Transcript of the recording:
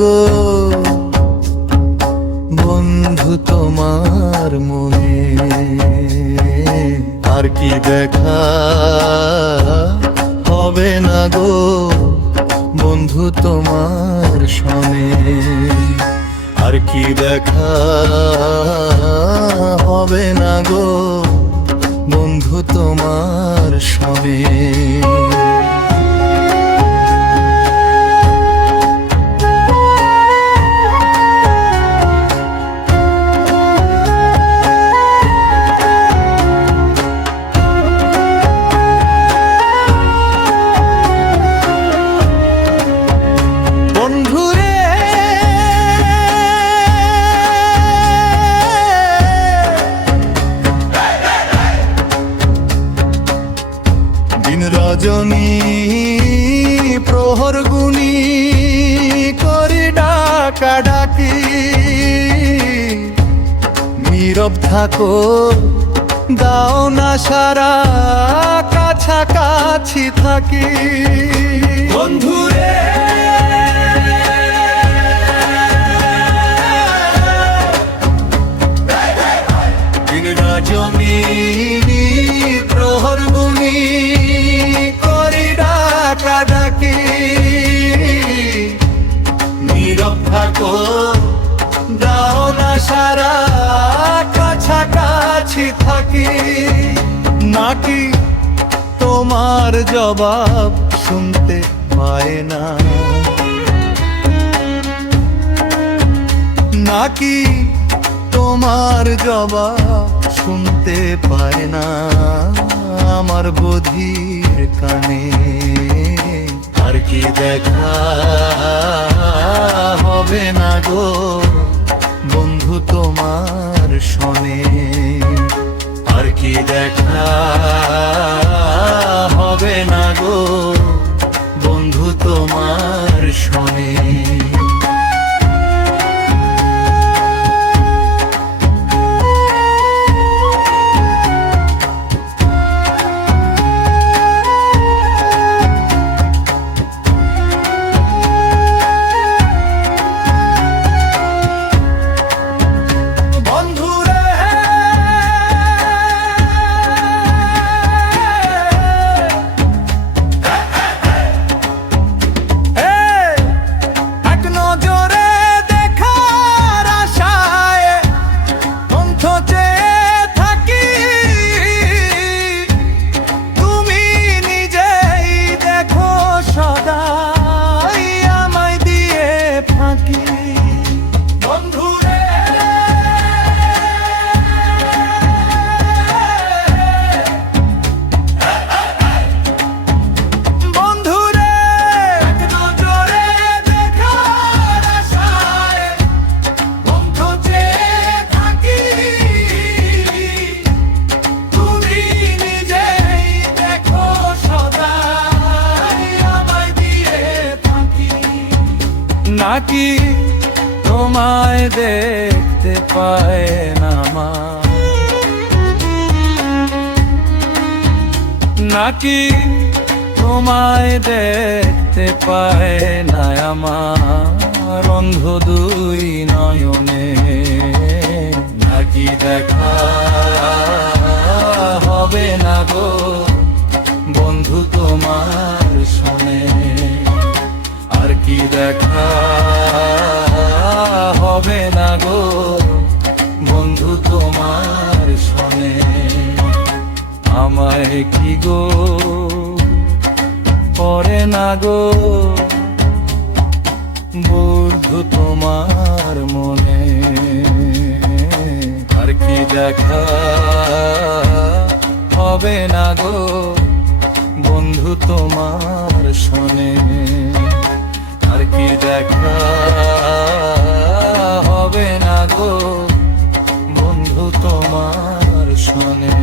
গো বন্ধু তোমার মনে, আর কি দেখা হবে না গো বন্ধু তোমার সনে, আর কি দেখা হবে না গো বন্ধু তোমার সনে। রজনী প্রহর গুনি করে ডাকা ডাকি, নীরব থাকো দাও না সারা, কাছাকাছি থাকি বন্ধুরে। রজনী প্রহর গুনি ডাকি, নীরব থাকো দাও না সারা, কাছাকাছি থাকি। নাকি তোমার জবাব শুনতে পায় না, নাকি তোমার জবাব শুনতে পায় না আমার বধির কানে, আর কি দেখা হবে না গো বন্ধু তোমার সনে, আর কি দেখা হবে না গো বন্ধু তোমার সনে। নাকি তোমায় দেখতে পায় না মা, নাকি তোমায় দেখতে পায় না আমার অন্ধ দুই নয়নে, নাকি দেখা হবে না গো বন্ধু তোমার সনে, আর কি দেখা হবে না গো বন্ধু তোমার সনে। আমায় কি গো পরে না গো বন্ধু তোমার মনে, আর কি দেখা হবে না গো বন্ধু তোমার সনে, আর কি দেখা হবে না গো বন্ধু তোমার সনে।